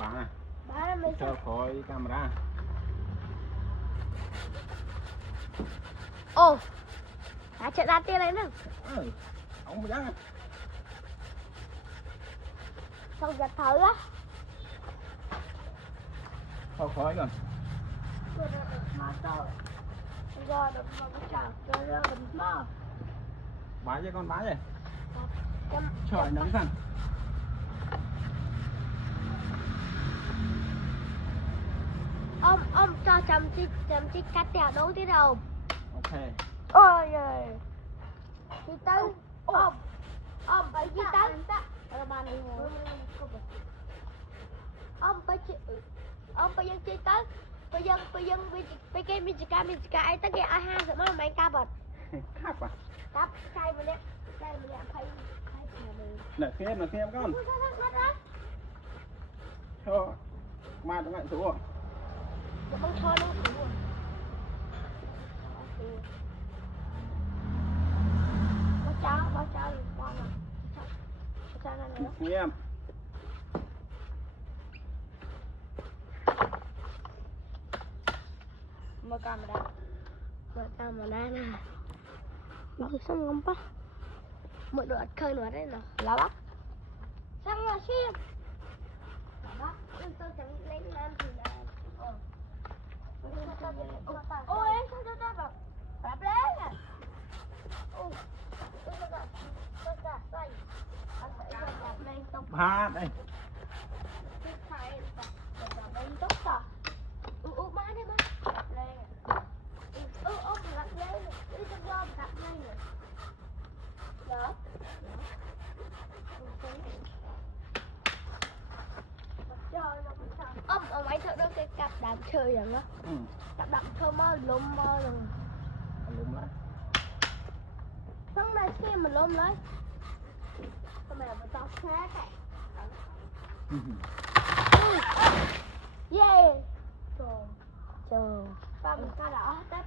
Bà là mình cho khỏi camera. Ồ, đã chạy ra tia này nữa. Không dám. Xong giật thử á. Thôi khỏi rồi. Rồi được mà rồi. Rồi được mà cái chảo cho ra mình mơ. Bái cho con bái vậy. Chăm Trời nắng thằng. ông cho chăm chi cắt tèo đâu thế đâu. Ok. Ôi giời. Chị Tư. Ông phải chị Tư. Ông phải dân chị Tư. Bây giờ bây cái mình ai tất cả ai ha rồi mà mày ca bật. Cáp à? Cáp cây mà nè phải Nè xem con. Thôi. Mai tụi mày xuống rồi. Bông thơ nó xuống rồi. Bao cháu đi con à. Cháu này nữa. Nghiêm. Mở camera nè. Nó xong không pa. Một đoạn khơi nữa đây nè. Lá bắp. Xong rồi xem. Lá bắp. Tôi chẳng lên làm gì là. Ôi em sao đâu. Bắp lên nè. Ba đây. Má đây má. Lên. Đặt lên. Đi cho gom đặt lên nè. Đó. Ông ấy thợ đâu cái cặp đạp chơi rằng á. Cặp đạp chơi mơ lùm mơ rồi. Lùm lại. Xong này khi mình lùm lấy. Sao mày phải tao khác à? Yeah. Trời. Và mình ca đỏ hết